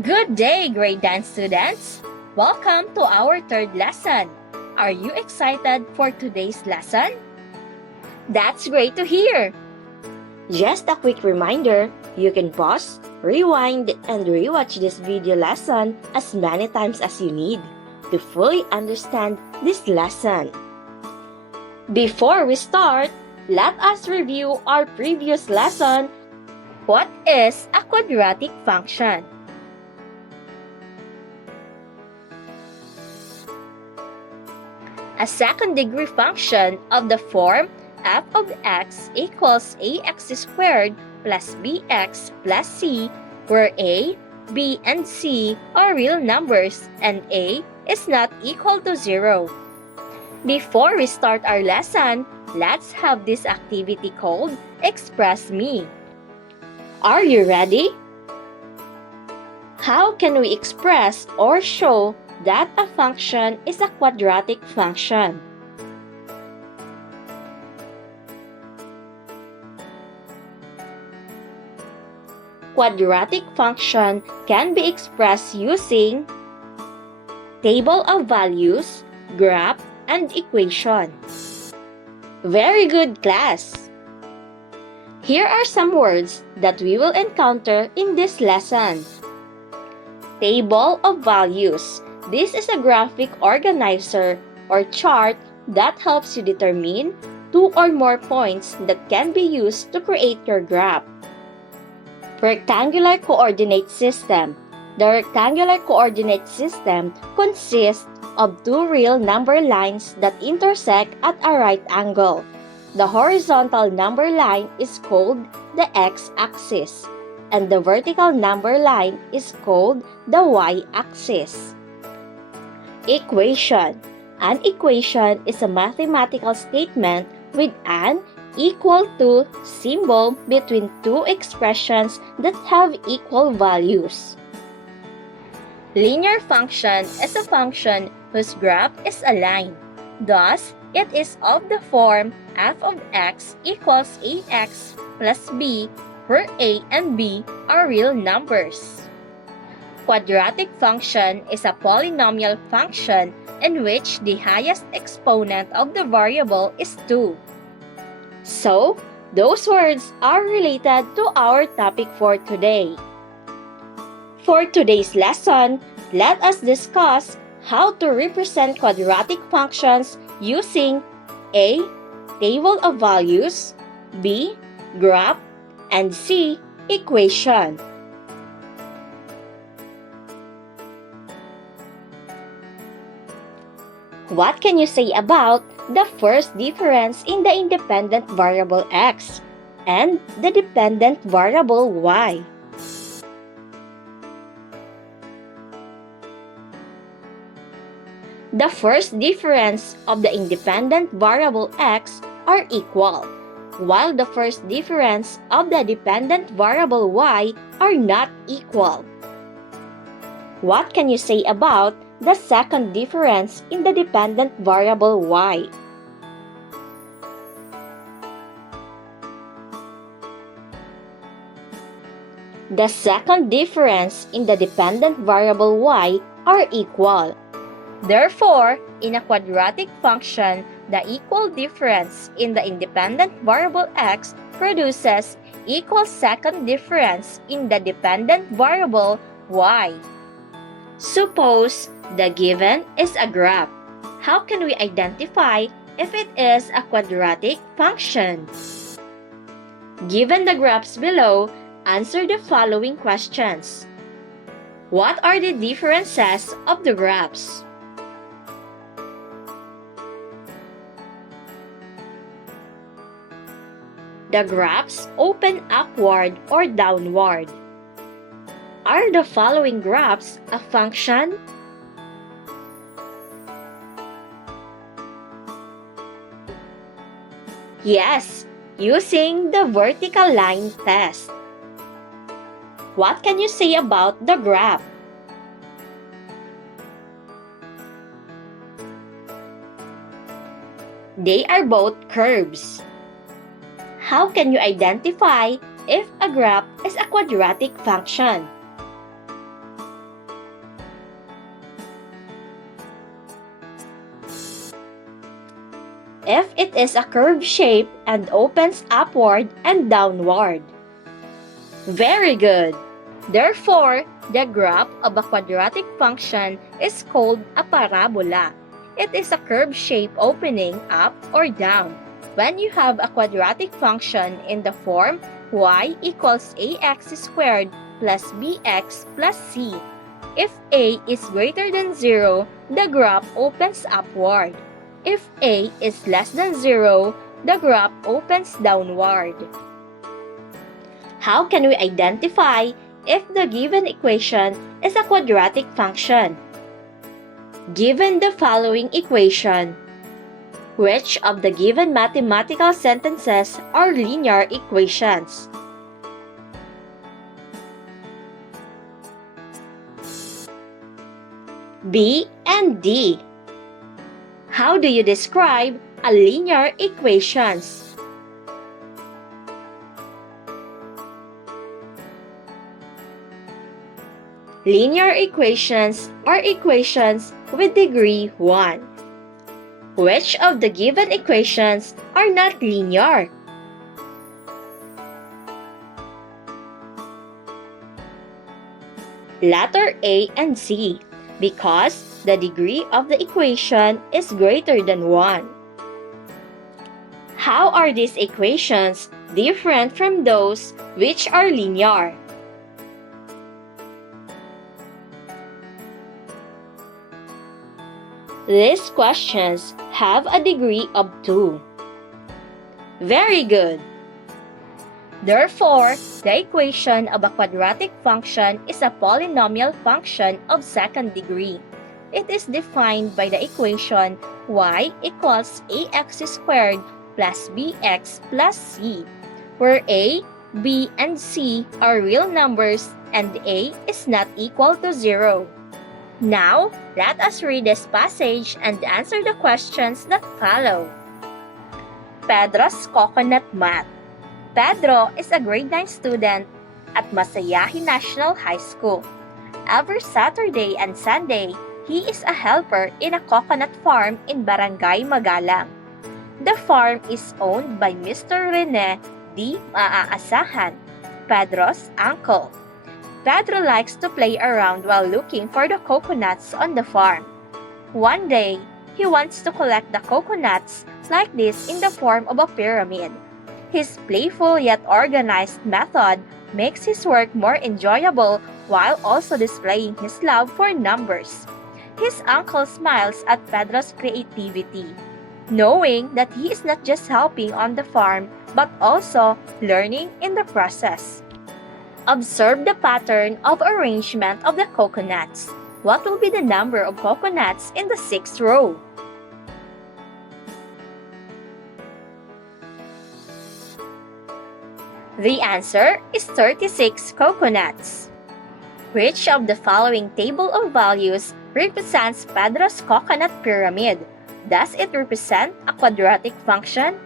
Good day, grade 10 students! Welcome to our third lesson. Are you excited for today's lesson? That's great to hear! Just a quick reminder, you can pause, rewind, and rewatch this video lesson as many times as you need to fully understand this lesson. Before we start, let us review our previous lesson. What is a quadratic function? A second-degree function of the form f of x equals ax squared plus bx plus c, where a, b, and c are real numbers and a is not equal to 0. Before we start our lesson, let's have this activity called Express Me. Are you ready? How can we express or show that a function is a quadratic function? Quadratic function can be expressed using table of values, graph, and equation. Very good, class! Here are some words that we will encounter in this lesson. Table of values. This is a graphic organizer or chart that helps you determine two or more points that can be used to create your graph. Rectangular coordinate system. The rectangular coordinate system consists of two real number lines that intersect at a right angle. The horizontal number line is called the x-axis, and the vertical number line is called the y-axis. Equation. An equation is a mathematical statement with an equal to symbol between two expressions that have equal values. Linear function is a function whose graph is a line. Thus, it is of the form f of x equals ax plus b, where a and b are real numbers. Quadratic function is a polynomial function in which the highest exponent of the variable is 2. So, those words are related to our topic for today. For today's lesson, let us discuss how to represent quadratic functions using A. Table of values, B. Graph, and C. Equation. What can you say about the first difference in the independent variable x and the dependent variable y? The first difference of the independent variable x are equal, while the first difference of the dependent variable y are not equal. What can you say about the second difference in the dependent variable y? The second difference in the dependent variable y are equal. Therefore, in a quadratic function, the equal difference in the independent variable x produces equal second difference in the dependent variable y. Suppose the given is a graph. How can we identify if it is a quadratic function? Given the graphs below, answer the following questions. What are the differences of the graphs? The graphs open upward or downward. Are the following graphs a function? Yes, using the vertical line test. What can you say about the graph? They are both curves. How can you identify if a graph is a quadratic function? if it is a curved shape and opens upward and downward. Very good! Therefore, the graph of a quadratic function is called a parabola. It is a curved shape opening up or down. When you have a quadratic function in the form y equals ax squared plus bx plus c, if a is greater than 0, the graph opens upward. If a is less than 0, the graph opens downward. How can we identify if the given equation is a quadratic function? Given the following equation, which of the given mathematical sentences are linear equations? B and D. How do you describe a linear equations? Linear equations are equations with degree 1. Which of the given equations are not linear? Letter A and C, because the degree of the equation is greater than 1. How are these equations different from those which are linear? These questions have a degree of 2. Very good! Therefore, the equation of a quadratic function is a polynomial function of second degree. It is defined by the equation y equals ax squared plus bx plus c, where a, b, and c are real numbers and a is not equal to 0. Now, let us read this passage and answer the questions that follow. Pedro's Coconut Math. Pedro is a grade 9 student at Masayahi National High School. Every Saturday and Sunday, he is a helper in a coconut farm in Barangay Magalang. The farm is owned by Mr. Rene D. Maaasahan, Pedro's uncle. Pedro likes to play around while looking for the coconuts on the farm. One day, he wants to collect the coconuts like this in the form of a pyramid. His playful yet organized method makes his work more enjoyable while also displaying his love for numbers. His uncle smiles at Pedro's creativity, knowing that he is not just helping on the farm but also learning in the process. Observe the pattern of arrangement of the coconuts. What will be the number of coconuts in the 6th row? The answer is 36 coconuts. Which of the following table of values represents Pedro's coconut pyramid? Does it represent a quadratic function?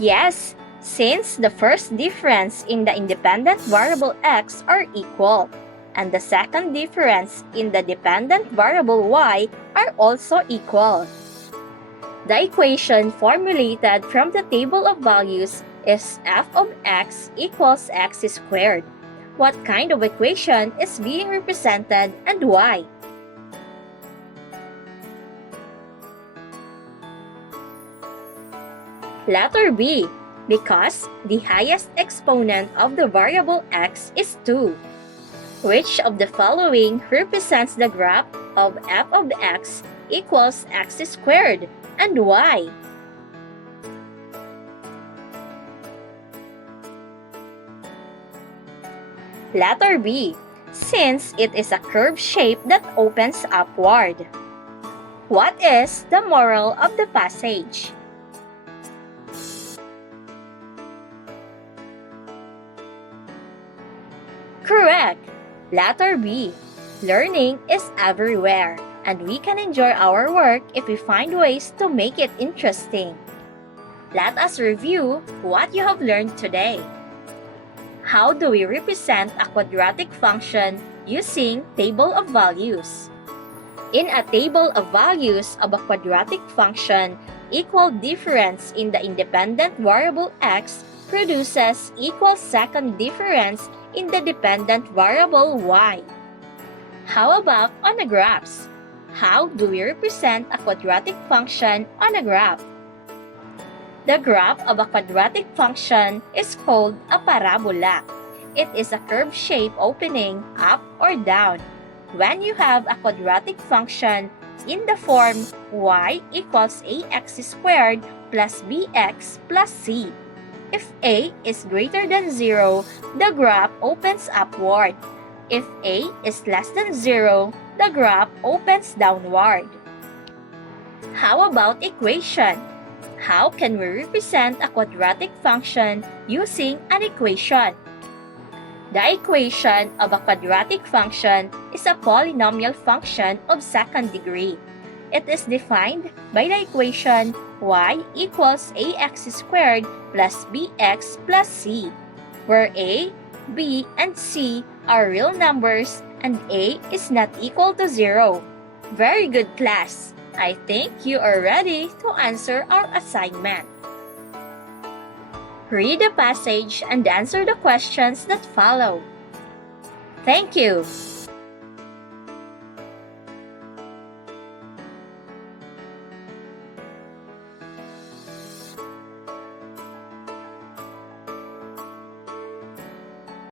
Yes, since the first difference in the independent variable x are equal, and the second difference in the dependent variable y are also equal. The equation formulated from the table of values is f of x equals x squared. What kind of equation is being represented and why? Letter B, because the highest exponent of the variable x is 2. Which of the following represents the graph of f of x equals x squared, and why? Letter B, since it is a curved shape that opens upward. What is the moral of the passage? Correct! Letter B. Learning is everywhere, and we can enjoy our work if we find ways to make it interesting. Let us review what you have learned today. How do we represent a quadratic function using table of values. In a table of values of a quadratic function, equal difference in the independent variable x produces equal second difference in the dependent variable y. How about on the graphs? How do we represent a quadratic function on a graph? The graph of a quadratic function is called a parabola. It is a curved shape opening up or down. When you have a quadratic function in the form y equals ax squared plus bx plus c. If a is greater than 0, the graph opens upward. If a is less than 0, the graph opens downward. How about equation? How can we represent a quadratic function using an equation? The equation of a quadratic function is a polynomial function of second degree. It is defined by the equation y equals ax squared plus bx plus c, where a, b, and c are real numbers and a is not equal to 0. Very good, class! I think you are ready to answer our assignment. Read the passage and answer the questions that follow. Thank you!